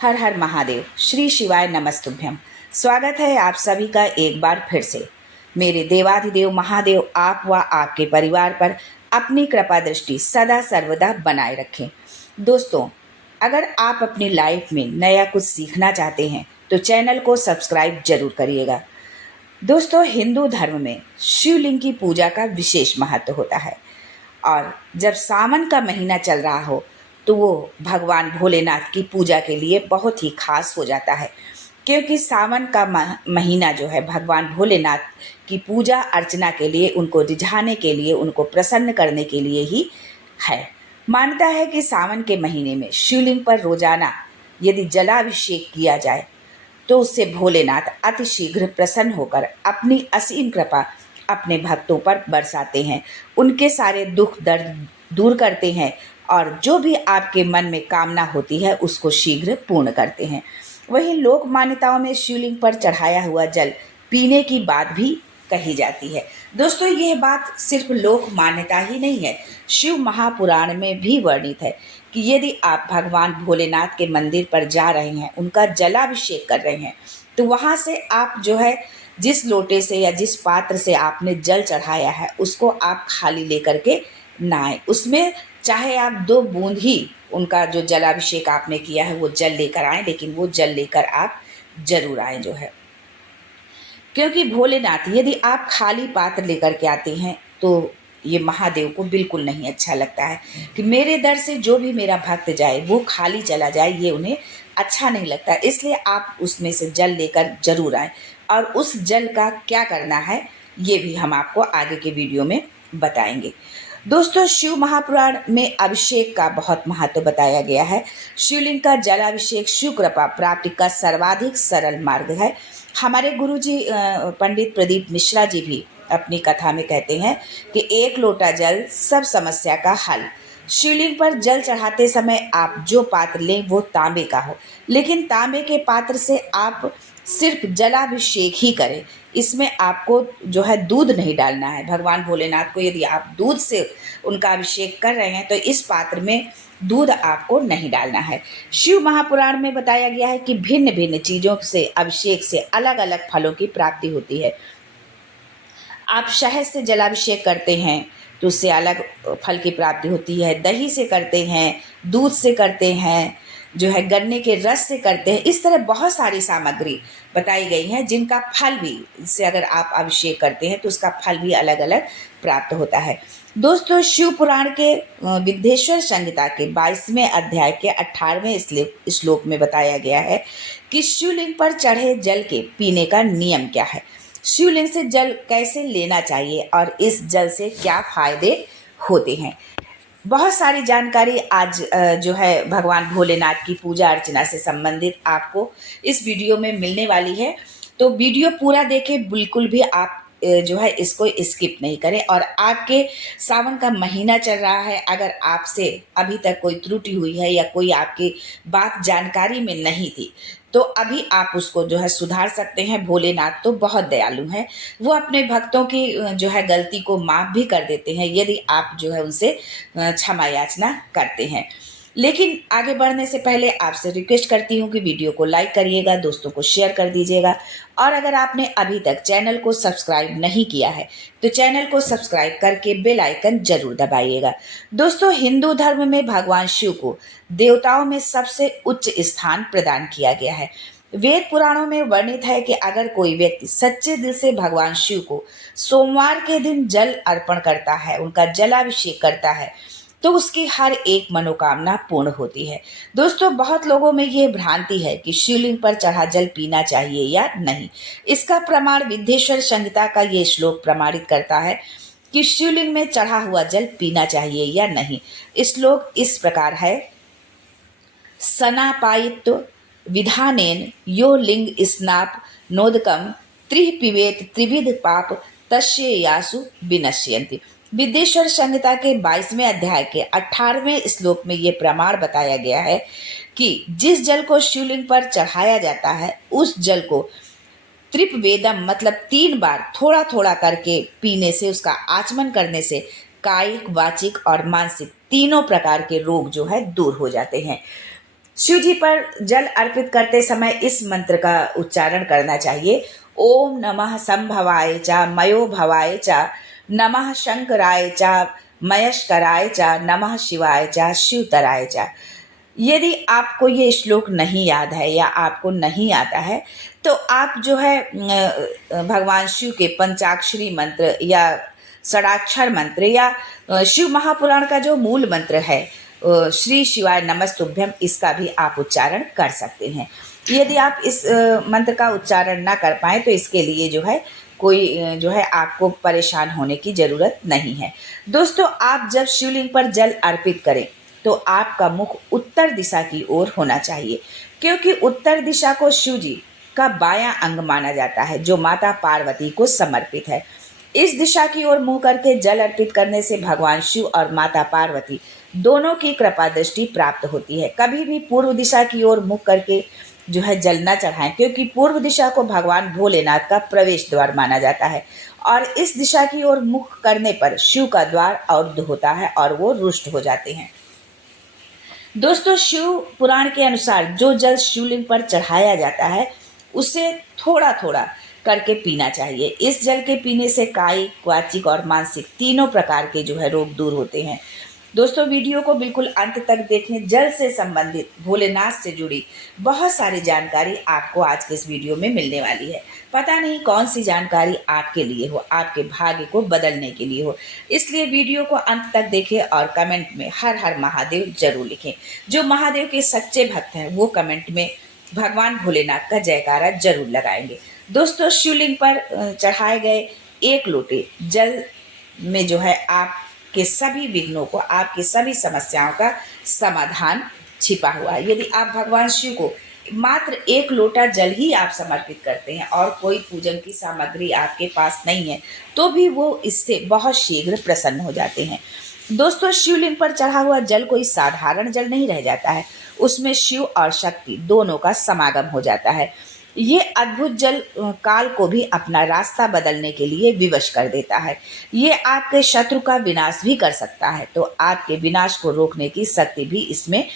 हर हर महादेव। श्री शिवाय नमस्तुभ्यम। स्वागत है आप सभी का एक बार फिर से। मेरे देवाधिदेव महादेव आप व आपके परिवार पर अपनी कृपा दृष्टि सदा सर्वदा बनाए रखें। दोस्तों, अगर आप अपनी लाइफ में नया कुछ सीखना चाहते हैं तो चैनल को सब्सक्राइब जरूर करिएगा। दोस्तों, हिंदू धर्म में शिवलिंग की पूजा का विशेष महत्व होता है और जब सावन का महीना चल रहा हो तो वो भगवान भोलेनाथ की पूजा के लिए बहुत ही खास हो जाता है, क्योंकि सावन का महीना जो है भगवान भोलेनाथ की पूजा अर्चना के लिए, उनको रिझाने के लिए, उनको प्रसन्न करने के लिए ही है। मान्यता है कि सावन के महीने में शिवलिंग पर रोजाना यदि जलाभिषेक किया जाए तो उससे भोलेनाथ अतिशीघ्र प्रसन्न होकर अपनी असीम कृपा अपने भक्तों पर बरसाते हैं, उनके सारे दुख दर्द दूर करते हैं और जो भी आपके मन में कामना होती है उसको शीघ्र पूर्ण करते हैं। वहीं लोक मान्यताओं में शिवलिंग पर चढ़ाया हुआ जल पीने की बात भी कही जाती है। दोस्तों, यह बात सिर्फ लोक मान्यता ही नहीं है, शिव महापुराण में भी वर्णित है कि यदि आप भगवान भोलेनाथ के मंदिर पर जा रहे हैं, उनका जलाभिषेक कर रहे हैं, तो वहाँ से आप जो है जिस लोटे से या जिस पात्र से आपने जल चढ़ाया है उसको आप खाली लेकर के नहाएं। उसमें चाहे आप 2 बूंद ही उनका जो जलाभिषेक आपने किया है वो जल लेकर आए, लेकिन वो जल लेकर आप जरूर आए जो है, क्योंकि भोलेनाथ यदि आप खाली पात्र लेकर के आते हैं तो ये महादेव को बिल्कुल नहीं अच्छा लगता है कि मेरे दर से जो भी मेरा भक्त जाए वो खाली चला जाए, ये उन्हें अच्छा नहीं लगता। इसलिए आप उसमें से जल लेकर जरूर आए और उस जल का क्या करना है ये भी हम आपको आगे के वीडियो में बताएंगे। दोस्तों, शिव महापुराण में अभिषेक का बहुत महत्व बताया गया है। शिवलिंग का जलाभिषेक शिव कृपा प्राप्ति का सर्वाधिक सरल मार्ग है। हमारे गुरुजी पंडित प्रदीप मिश्रा जी भी अपनी कथा में कहते हैं कि 1 लोटा जल सब समस्या का हल। शिवलिंग पर जल चढ़ाते समय आप जो पात्र लें वो तांबे का हो, लेकिन तांबे के पात्र से आप सिर्फ जलाभिषेक ही करें। इसमें आपको जो है दूध नहीं डालना है। भगवान भोलेनाथ को यदि आप दूध से उनका अभिषेक कर रहे हैं तो इस पात्र में दूध आपको नहीं डालना है। शिव महापुराण में बताया गया है कि भिन्न भिन्न चीज़ों से अभिषेक से अलग अलग फलों की प्राप्ति होती है। आप शहद से जलाभिषेक करते हैं तो उससे अलग फल की प्राप्ति होती है, दही से करते हैं, दूध से करते हैं, जो है गन्ने के रस से करते हैं। इस तरह बहुत सारी सामग्री बताई गई हैं जिनका फल भी, इससे अगर आप अभिषेक करते हैं तो उसका फल भी अलग अलग प्राप्त होता है। दोस्तों, शिव पुराण के विद्येश्वर संहिता के 22वें अध्याय के 18वें श्लोक में बताया गया है कि शिवलिंग पर चढ़े जल के पीने का नियम क्या है, शिवलिंग से जल कैसे लेना चाहिए और इस जल से क्या फायदे होते हैं। बहुत सारी जानकारी आज जो है भगवान भोलेनाथ की पूजा अर्चना से संबंधित आपको इस वीडियो में मिलने वाली है, तो वीडियो पूरा देखें, बिल्कुल भी आप जो है इसको स्किप नहीं करें। और आपके सावन का महीना चल रहा है, अगर आपसे अभी तक कोई त्रुटि हुई है या कोई आपकी बात जानकारी में नहीं थी तो अभी आप उसको जो है सुधार सकते हैं। भोलेनाथ तो बहुत दयालु हैं, वो अपने भक्तों की जो है गलती को माफ़ भी कर देते हैं यदि आप जो है उनसे क्षमा याचना करते हैं। लेकिन आगे बढ़ने से पहले आपसे रिक्वेस्ट करती हूँ कि वीडियो को लाइक करिएगा, दोस्तों को शेयर कर दीजिएगा और अगर आपने अभी तक चैनल को सब्सक्राइब नहीं किया है तो चैनल को सब्सक्राइब करके बेल आइकन जरूर दबाइएगा। दोस्तों, हिंदू धर्म में भगवान शिव को देवताओं में सबसे उच्च स्थान प्रदान किया गया है। वेद पुराणों में वर्णित है कि अगर कोई व्यक्ति सच्चे दिल से भगवान शिव को सोमवार के दिन जल अर्पण करता है, उनका जलाभिषेक करता है, तो उसकी हर एक मनोकामना पूर्ण होती है। दोस्तों, बहुत लोगों में ये भ्रांति है कि शिवलिंग पर चढ़ा जल पीना चाहिए या नहीं। इसका प्रमाण विद्येश्वर संहिता का ये श्लोक प्रमाणित करता है कि शिवलिंग में चढ़ा हुआ जल पीना चाहिए या नहीं। श्लोक इस प्रकार है, सनापायित्व विधानेन यो लिंग स्नाप नोदकम त्रिः पिबेत त्रिविध पाप तस्य यासु विनश्यन्ति। विद्येश्वर संहिता के 22वें अध्याय के 18वें श्लोक में ये प्रमाण बताया गया है कि जिस जल को शिवलिंग पर चढ़ाया जाता है उस जल को त्रिपवेदम मतलब 3 बार थोड़ा थोड़ा करके पीने से, उसका आचमन करने से कायिक, वाचिक और मानसिक तीनों प्रकार के रोग जो है दूर हो जाते हैं। शिव जी पर जल अर्पित करते समय इस मंत्र का उच्चारण करना चाहिए। ओम नमः संभवाय च मयो भवाय च, नमः शंकराय च मयस्कराय च, नमः शिवाय च शिवतराय च। यदि आपको ये श्लोक नहीं याद है या आपको नहीं आता है तो आप जो है भगवान शिव के पंचाक्षरी मंत्र या षडाक्षर मंत्र या शिव महापुराण का जो मूल मंत्र है श्री शिवाय नमस्तुभ्यम, इसका भी आप उच्चारण कर सकते हैं। यदि आप इस मंत्र का उच्चारण ना कर पाए तो इसके लिए जो है कोई जो है आपको परेशान होने की ज़रूरत नहीं है। दोस्तों, आप जब शिवलिंग पर जल अर्पित करें तो आपका मुख उत्तर दिशा की ओर होना चाहिए, क्योंकि उत्तर दिशा को शिव जी का बायां अंग माना जाता है जो माता पार्वती को समर्पित है। इस दिशा की ओर मुंह करके जल अर्पित करने से भगवान शिव और माता पार्वती दोनों की कृपा दृष्टि प्राप्त होती है। कभी भी पूर्व दिशा की ओर मुख करके जो है जल न चढ़ाएं, क्योंकि पूर्व दिशा को भगवान भोलेनाथ का प्रवेश द्वार माना जाता है और इस दिशा की ओर मुख करने पर शिव का द्वार अवरुद्ध होता है और वो रुष्ट हो जाते हैं। दोस्तों, शिव पुराण के अनुसार जो जल शिवलिंग पर चढ़ाया जाता है उसे थोड़ा थोड़ा करके पीना चाहिए। इस जल के पीने से कायिक, वाचिक और मानसिक तीनों प्रकार के जो है रोग दूर होते हैं। दोस्तों, वीडियो को बिल्कुल अंत तक देखें। जल से संबंधित, भोलेनाथ से जुड़ी बहुत सारी जानकारी आपको आज के इस वीडियो में मिलने वाली है। पता नहीं कौन सी जानकारी आपके लिए हो, आपके भाग्य को बदलने के लिए हो, इसलिए वीडियो को अंत तक देखें और कमेंट में हर हर महादेव जरूर लिखें। जो महादेव के सच्चे भक्त हैं वो कमेंट में भगवान भोलेनाथ का जयकारा जरूर लगाएंगे। दोस्तों, शिवलिंग पर चढ़ाए गए एक लोटे जल में जो है आपके सभी विघ्नों को, आपकी सभी समस्याओं का समाधान छिपा हुआ है। यदि आप भगवान शिव को मात्र एक लोटा जल ही आप समर्पित करते हैं और कोई पूजन की सामग्री आपके पास नहीं है तो भी वो इससे बहुत शीघ्र प्रसन्न हो जाते हैं। दोस्तों, शिवलिंग पर चढ़ा हुआ जल कोई साधारण जल नहीं रह जाता है, उसमें शिव और शक्ति दोनों का समागम हो जाता है। ये अद्भुत जल काल को भी अपना रास्ता बदलने के लिए विवश कर देता है। ये आपके शत्रु का विनाश भी कर सकता है, तो आपके विनाश को रोकने की शक्ति भी इसमें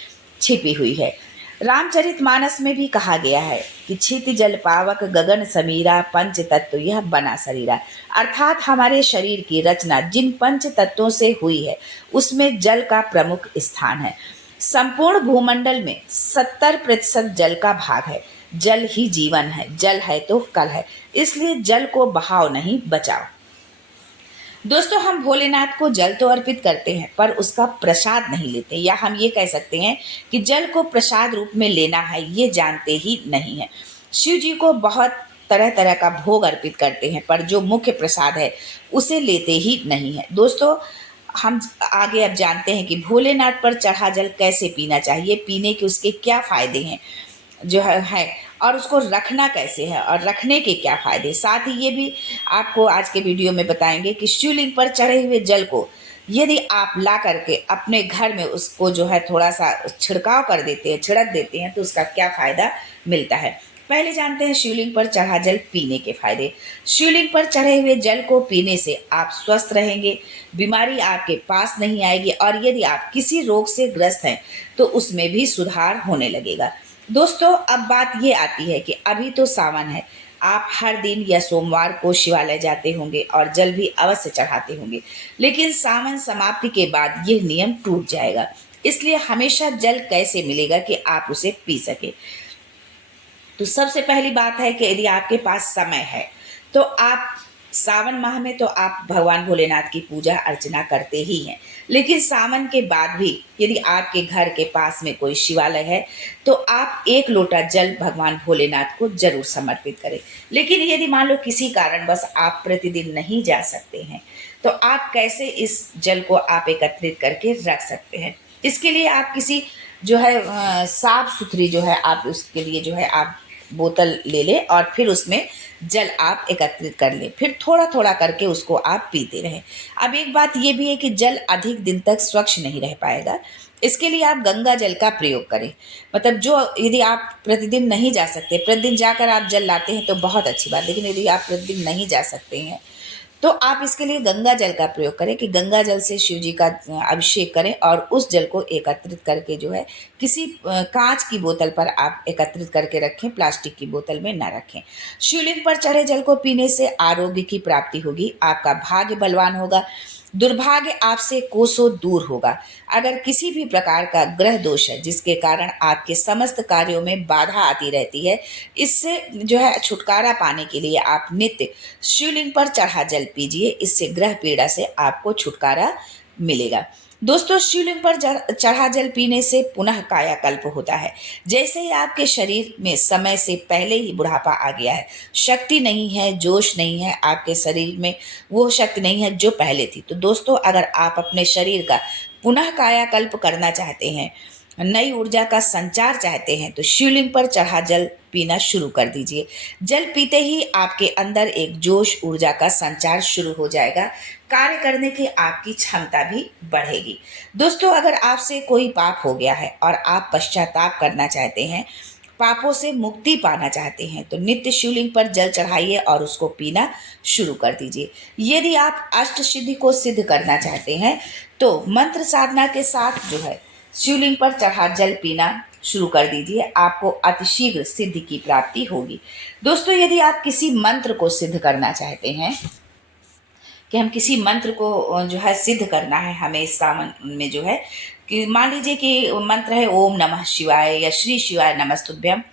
छिपी हुई है। रामचरितमानस में भी कहा गया है कि क्षिति जल पावक गगन समीरा, पंच तत्व यह बना शरीरा। अर्थात हमारे शरीर की रचना जिन पंच तत्वों से हुई है उसमें जल का प्रमुख स्थान है। संपूर्ण भूमंडल में 70% जल का भाग है। जल ही जीवन है, जल है तो कल है, इसलिए जल को बहाओ नहीं, बचाओ। दोस्तों, हम भोलेनाथ को जल तो अर्पित करते हैं पर उसका प्रसाद नहीं लेते, या हम ये कह सकते हैं कि जल को प्रसाद रूप में लेना है ये जानते ही नहीं है। शिव जी को बहुत तरह तरह का भोग अर्पित करते हैं पर जो मुख्य प्रसाद है उसे लेते ही नहीं है। दोस्तों, हम आगे अब जानते हैं कि भोलेनाथ पर चढ़ा जल कैसे पीना चाहिए, पीने के उसके क्या फायदे हैं जो है और उसको रखना कैसे है और रखने के क्या फ़ायदे। साथ ही ये भी आपको आज के वीडियो में बताएंगे कि शिवलिंग पर चढ़े हुए जल को यदि आप ला करके अपने घर में उसको जो है थोड़ा सा छिड़काव कर देते हैं, छिड़क देते हैं, तो उसका क्या फ़ायदा मिलता है। पहले जानते हैं शिवलिंग पर चढ़ा जल पीने के फायदे। शिवलिंग पर चढ़े हुए जल को पीने से आप स्वस्थ रहेंगे, बीमारी आपके पास नहीं आएगी और यदि आप किसी रोग से ग्रस्त हैं तो उसमें भी सुधार होने लगेगा। दोस्तों, अब बात ये आती है कि अभी तो सावन है, आप हर दिन या सोमवार को शिवालय जाते होंगे और जल भी अवश्य चढ़ाते होंगे, लेकिन सावन समाप्ति के बाद यह नियम टूट जाएगा। इसलिए हमेशा जल कैसे मिलेगा कि आप उसे पी सके। तो सबसे पहली बात है कि यदि आपके पास समय है तो आप सावन माह में तो आप भगवान भोलेनाथ की पूजा अर्चना करते ही हैं, लेकिन सावन के बाद भी यदि आपके घर के पास में कोई शिवालय है तो आप एक लोटा जल भगवान भोलेनाथ को जरूर समर्पित करें। लेकिन यदि मान लो किसी कारणवश आप प्रतिदिन नहीं जा सकते हैं तो आप कैसे इस जल को आप एकत्रित करके रख सकते हैं। इसके लिए आप किसी जो है साफ सुथरी जो है आप उसके लिए जो है आप बोतल ले लें और फिर उसमें जल आप एकत्रित कर लें, फिर थोड़ा थोड़ा करके उसको आप पीते रहें। अब एक बात ये भी है कि जल अधिक दिन तक स्वच्छ नहीं रह पाएगा, इसके लिए आप गंगा जल का प्रयोग करें। मतलब जो यदि आप प्रतिदिन नहीं जा सकते, प्रतिदिन जाकर आप जल लाते हैं तो बहुत अच्छी बात, लेकिन यदि आप प्रतिदिन नहीं जा सकते हैं तो आप इसके लिए गंगा जल का प्रयोग करें कि गंगा जल से शिव जी का अभिषेक करें और उस जल को एकत्रित करके जो है किसी कांच की बोतल पर आप एकत्रित करके रखें, प्लास्टिक की बोतल में ना रखें। शिवलिंग पर चढ़े जल को पीने से आरोग्य की प्राप्ति होगी, आपका भाग्य बलवान होगा, दुर्भाग्य आपसे कोसों दूर होगा। अगर किसी भी प्रकार का ग्रह दोष है जिसके कारण आपके समस्त कार्यों में बाधा आती रहती है, इससे जो है छुटकारा पाने के लिए आप नित्य शिवलिंग पर चढ़ा जल पीजिए। इससे ग्रह पीड़ा से आपको छुटकारा मिलेगा। दोस्तों, शिवलिंग पर चढ़ा जल पीने से पुनः कायाकल्प होता है। जैसे ही आपके शरीर में समय से पहले ही बुढ़ापा आ गया है, शक्ति नहीं है, जोश नहीं है, आपके शरीर में वो शक्ति नहीं है जो पहले थी। तो दोस्तों, अगर आप अपने शरीर का पुनः कायाकल्प करना चाहते हैं, नई ऊर्जा का संचार चाहते हैं, तो शिवलिंग पर चढ़ा जल पीना शुरू कर दीजिए। जल पीते ही आपके अंदर एक जोश, ऊर्जा का संचार शुरू हो जाएगा। कार्य करने की आपकी क्षमता भी बढ़ेगी। दोस्तों, अगर आपसे कोई पाप हो गया है और आप पश्चाताप करना चाहते हैं, पापों से मुक्ति पाना चाहते हैं, तो नित्य शिवलिंग पर जल चढ़ाइए और उसको पीना शुरू कर दीजिए। यदि आप अष्ट सिद्धि को सिद्ध करना चाहते हैं, तो मंत्र साधना के साथ जो है शिवलिंग पर चढ़ा जल पीना शुरू कर दीजिए। आपको अतिशीघ्र सिद्धि की प्राप्ति होगी। दोस्तों, यदि आप किसी मंत्र को सिद्ध करना चाहते हैं कि हम किसी मंत्र को जो है सिद्ध करना है, हमें इस सावन में जो है कि मान लीजिए कि मंत्र है ओम नमः शिवाय या श्री शिवाय नमस्तुभ्यम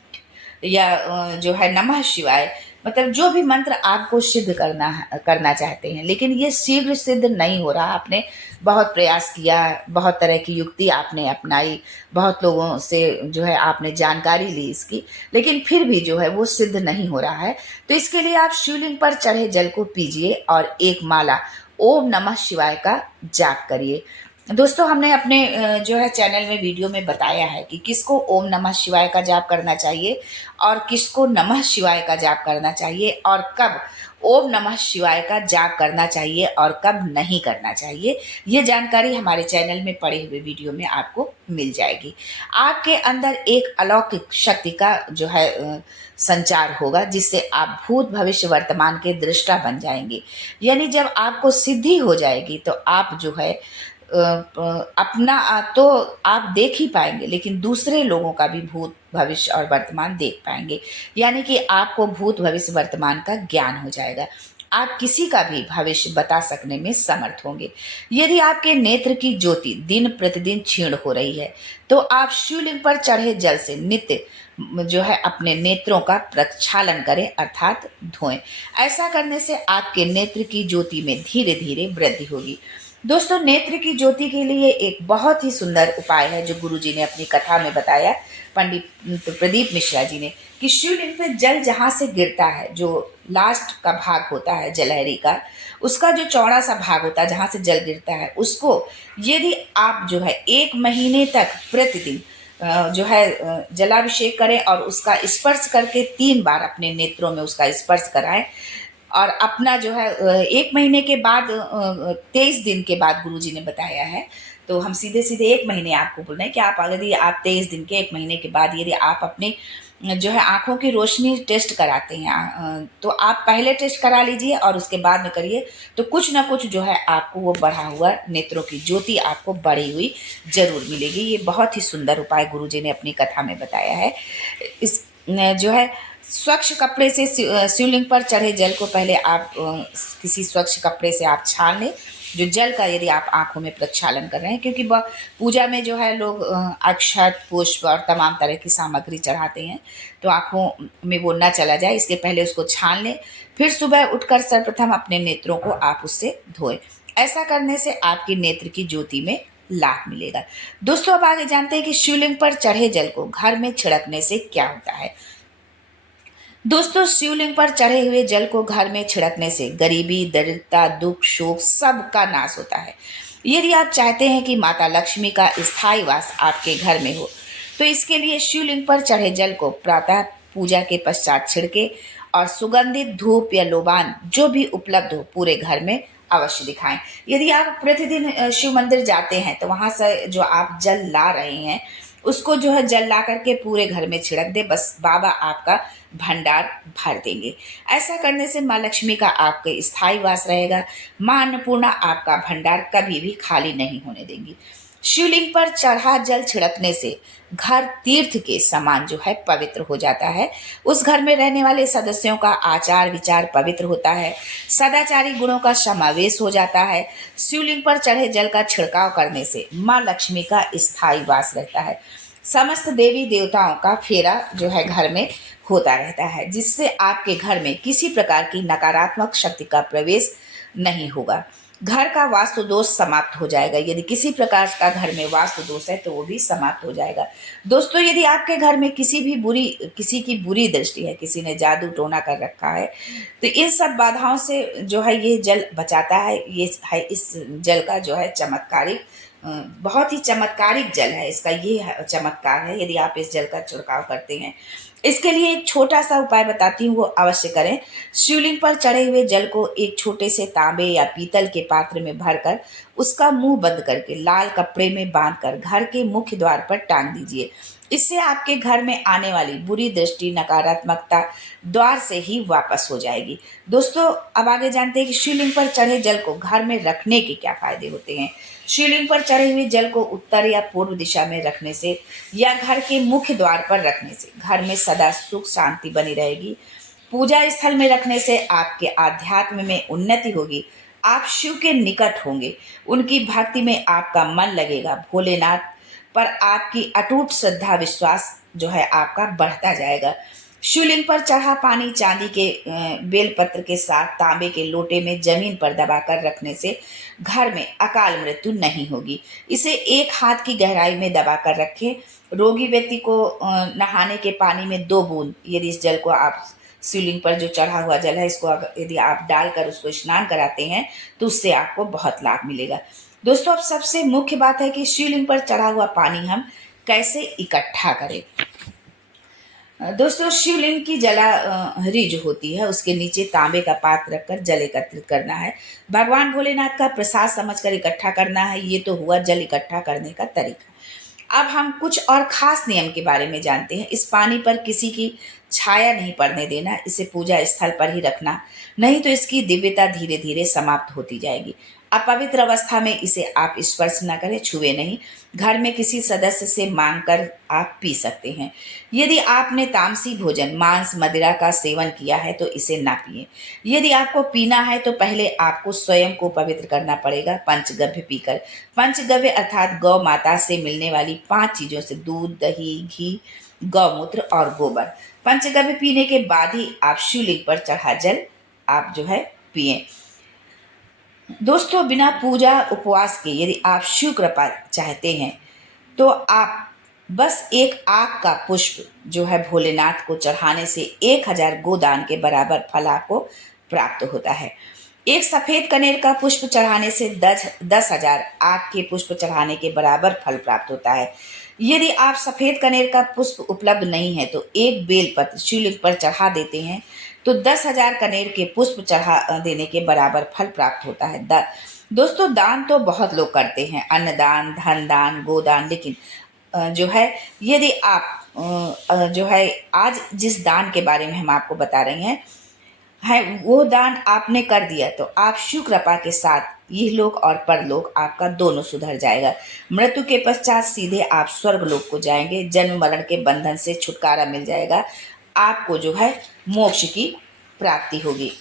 या जो है नमः शिवाय, मतलब जो भी मंत्र आपको सिद्ध करना चाहते हैं, लेकिन ये शीघ्र सिद्ध नहीं हो रहा। आपने बहुत प्रयास किया, बहुत तरह की युक्ति आपने अपनाई, बहुत लोगों से जो है आपने जानकारी ली इसकी, लेकिन फिर भी जो है वो सिद्ध नहीं हो रहा है। तो इसके लिए आप शिवलिंग पर चढ़े जल को पीजिए और एक माला ओम नमः शिवाय का जाप करिए। दोस्तों, हमने अपने जो है चैनल में वीडियो में बताया है कि किसको ओम नमः शिवाय का जाप करना चाहिए और किसको नमः शिवाय का जाप करना चाहिए और कब ओम नमः शिवाय का जाप करना चाहिए और कब नहीं करना चाहिए। ये जानकारी हमारे चैनल में पड़े हुए वीडियो में आपको मिल जाएगी। आपके अंदर एक अलौकिक शक्ति का जो है संचार होगा, जिससे आप भूत भविष्य वर्तमान के दृष्टा बन जाएंगे। यानी जब आपको सिद्धि हो जाएगी तो आप जो है अपना तो आप देख ही पाएंगे, लेकिन दूसरे लोगों का भी भूत भविष्य और वर्तमान देख पाएंगे। यानी कि आपको भूत भविष्य वर्तमान का ज्ञान हो जाएगा। आप किसी का भी भविष्य बता सकने में समर्थ होंगे। यदि आपके नेत्र की ज्योति दिन प्रतिदिन क्षीण हो रही है, तो आप शिवलिंग पर चढ़े जल से नित्य जो है अपने नेत्रों का प्रक्षालन करें, अर्थात धोएं। ऐसा करने से आपके नेत्र की ज्योति में धीरे धीरे वृद्धि होगी। दोस्तों, नेत्र की ज्योति के लिए एक बहुत ही सुंदर उपाय है जो गुरुजी ने अपनी कथा में बताया, पंडित प्रदीप मिश्रा जी ने, कि शिवलिंग पे जल जहाँ से गिरता है, जो लास्ट का भाग होता है जलहरी का, उसका जो चौड़ा सा भाग होता है जहाँ से जल गिरता है, उसको यदि आप जो है 1 महीने तक प्रतिदिन जो है जलाभिषेक करें और उसका स्पर्श करके 3 बार अपने नेत्रों में उसका स्पर्श कराएं और अपना जो है 1 महीने के बाद 23 दिन के बाद गुरुजी ने बताया है। तो हम सीधे सीधे 1 महीने आपको बोल रहे हैं कि आप यदि आप 23 दिन के 1 महीने के बाद यदि आप अपने जो है आँखों की रोशनी टेस्ट कराते हैं, तो आप पहले टेस्ट करा लीजिए और उसके बाद में करिए, तो कुछ ना कुछ जो है आपको वो बढ़ा हुआ नेत्रों की ज्योति आपको बढ़ी हुई जरूर मिलेगी। ये बहुत ही सुंदर उपाय गुरुजी ने अपनी कथा में बताया है। इस जो है स्वच्छ कपड़े से शिवलिंग पर चढ़े जल को पहले आप किसी स्वच्छ कपड़े से आप छान लें, जो जल का यदि आप आंखों में प्रक्षालन कर रहे हैं, क्योंकि पूजा में जो है लोग अक्षत, पुष्प और तमाम तरह की सामग्री चढ़ाते हैं, तो आंखों में वो ना चला जाए, इसलिए पहले उसको छान लें। फिर सुबह उठकर सर्वप्रथम अपने नेत्रों को आप उससे धोएं। ऐसा करने से आपकी नेत्र की ज्योति में लाभ मिलेगा। दोस्तों, अब आगे जानते हैं कि शिवलिंग पर चढ़े जल को घर में छिड़कने से क्या होता है। दोस्तों, शिवलिंग पर चढ़े हुए जल को घर में छिड़कने से गरीबी, दरिद्रता, दुख, शोक सब का नाश होता है। यदि आप चाहते हैं कि माता लक्ष्मी का स्थायी वास आपके घर में हो, तो इसके लिए शिवलिंग पर चढ़े जल को प्रातः पूजा के पश्चात छिड़के और सुगंधित धूप या लोबान जो भी उपलब्ध हो पूरे घर में अवश्य दिखाएं। यदि आप प्रतिदिन शिव मंदिर जाते हैं, तो वहां से जो आप जल ला रहे हैं उसको जो है जल ला करके पूरे घर में छिड़क दे, बस बाबा आपका भंडार भर देंगे। ऐसा करने से माँ लक्ष्मी का आपके स्थायी वास रहेगा। माँ अन्नपूर्णा आपका भंडार कभी भी खाली नहीं होने देंगी। शिवलिंग पर चढ़ा जल छिड़कने से घर तीर्थ के समान जो है पवित्र हो जाता है। उस घर में रहने वाले सदस्यों का आचार विचार पवित्र होता है। सदाचारी गुणों का समावेश हो जाता है। शिवलिंग पर चढ़े जल का छिड़काव करने से माँ लक्ष्मी का स्थायी वास रहता है। समस्त देवी देवताओं का फेरा जो है घर में होता रहता है, जिससे आपके घर में किसी प्रकार की नकारात्मक शक्ति का प्रवेश नहीं होगा। घर का वास्तु दोष समाप्त हो जाएगा। यदि किसी प्रकार का घर में वास्तु दोष है तो वो भी समाप्त हो जाएगा। दोस्तों, यदि आपके घर में किसी की बुरी दृष्टि है, किसी ने जादू टोना कर रखा है, तो इन सब बाधाओं से जो है ये जल बचाता है। ये है इस जल का जो है चमत्कारिक, बहुत ही चमत्कारिक जल है। इसका ये चमत्कार है यदि आप इस जल का छिड़काव करते हैं। इसके लिए एक छोटा सा उपाय बताती हूँ, वो अवश्य करें। शिवलिंग पर चढ़े हुए जल को एक छोटे से तांबे या पीतल के पात्र में भरकर उसका मुंह बंद करके लाल कपड़े में बांधकर घर के मुख्य द्वार पर टांग दीजिए। इससे आपके घर में आने वाली बुरी दृष्टि, नकारात्मकता द्वार से ही वापस हो जाएगी। दोस्तों, अब आगे जानते हैं कि शिवलिंग पर चढ़े जल को घर में रखने के क्या फायदे होते हैं। शिवलिंग पर चढ़े हुए जल को उत्तर या पूर्व दिशा में रखने से या घर के मुख्य द्वार पर रखने से घर में सदा सुख शांति बनी रहेगी। पूजा स्थल में रखने से आपके आध्यात्म में उन्नति होगी। आप शिव के निकट होंगे, उनकी भक्ति में आपका मन लगेगा। भोलेनाथ पर आपकी अटूट श्रद्धा विश्वास जो है आपका बढ़ता जाएगा। शिवलिंग पर चढ़ा पानी चांदी के बेलपत्र के साथ तांबे के लोटे में जमीन पर दबाकर रखने से घर में अकाल मृत्यु नहीं होगी। इसे एक हाथ की गहराई में दबाकर रखें। रोगी व्यक्ति को नहाने के पानी में 2 बूंद यदि इस जल को आप शिवलिंग पर जो चढ़ा हुआ जल है इसको यदि आप डालकर उसको स्नान कराते हैं तो उससे आपको बहुत लाभ मिलेगा। दोस्तों, अब सबसे मुख्य बात है कि शिवलिंग पर चढ़ा हुआ पानी हम कैसे इकट्ठा करें। दोस्तों, शिवलिंग की जलाहरी जो होती है उसके नीचे तांबे का पात्र रखकर जल एकत्रित करना है। भगवान भोलेनाथ का प्रसाद समझकर इकट्ठा करना है। ये तो हुआ जल इकट्ठा करने का तरीका। अब हम कुछ और खास नियम के बारे में जानते हैं। इस पानी पर किसी की छाया नहीं पड़ने देना, इसे पूजा स्थल पर ही रखना, नहीं तो इसकी दिव्यता धीरे धीरे समाप्त होती जाएगी। अपवित्र अवस्था में इसे आप स्पर्श न करें, छुए नहीं। घर में किसी सदस्य से मांग कर आप पी सकते हैं। यदि आपने तामसी भोजन, मांस, मदिरा का सेवन किया है तो इसे ना पिए। यदि आपको पीना है तो पहले आपको स्वयं को पवित्र करना पड़ेगा पंचगव्य पीकर। पंचगव्य अर्थात गौ माता से मिलने वाली 5 चीजों से, दूध, दही, घी, गौमूत्र और गोबर। पंचगव्य पीने के बाद ही आप शिवलिंग पर चढ़ा जल आप जो है पिए। दोस्तों, बिना पूजा उपवास के यदि आप शिव कृपा चाहते हैं तो आप बस एक आक का पुष्प जो है भोलेनाथ को चढ़ाने से 1000 गोदान के बराबर फल आपको प्राप्त होता है। एक सफेद कनेर का पुष्प चढ़ाने से 10,000 आक के पुष्प चढ़ाने के बराबर फल प्राप्त होता है। यदि आप सफेद कनेर का पुष्प उपलब्ध नहीं है तो एक बेलपत्र शिवलिंग पर चढ़ा देते हैं तो 10,000 कनेर के पुष्प चढ़ा देने के बराबर फल प्राप्त होता है। दोस्तों, दान तो बहुत लोग करते हैं, अन्नदान, धन दान, गोदान, लेकिन जो है यदि आप जो है आज जिस दान के बारे में हम आपको बता रहे हैं है वो दान आपने कर दिया तो आप शिव कृपा के साथ यह लोक और परलोक आपका दोनों सुधर जाएगा। मृत्यु के पश्चात सीधे आप स्वर्ग लोक को जाएंगे। जन्म मरण के बंधन से छुटकारा मिल जाएगा। आपको जो है मोक्ष की प्राप्ति होगी।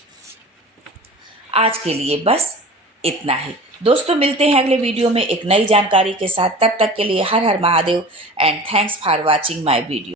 आज के लिए बस इतना ही। दोस्तों, मिलते हैं अगले वीडियो में एक नई जानकारी के साथ। तब तक के लिए हर हर Mahadev and thanks for watching my video.